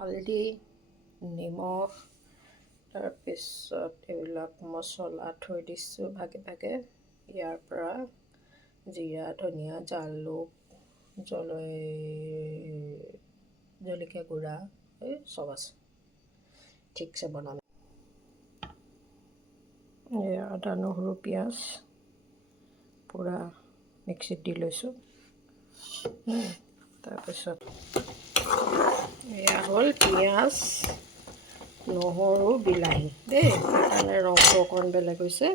হালধি, নিমখ, তাৰপিছত এইবিলাক মছলা থৈ দিছোঁ ভাগে ভাগে। ইয়াৰ পৰা জিৰা, ধনিয়া, জালুক, জলকীয়া গুড়া এই চব আছে। ঠিকছে বনাম। এয়া আদা, নহৰু, পিঁয়াজ পূৰা মিক্সিত দি লৈছোঁ। তাৰপিছত এয়া হ'ল পিঁয়াজ, নহৰু, বিলাহী দেই, সেইকাৰণে ৰংটো অকণমান বেলেগ হৈছে।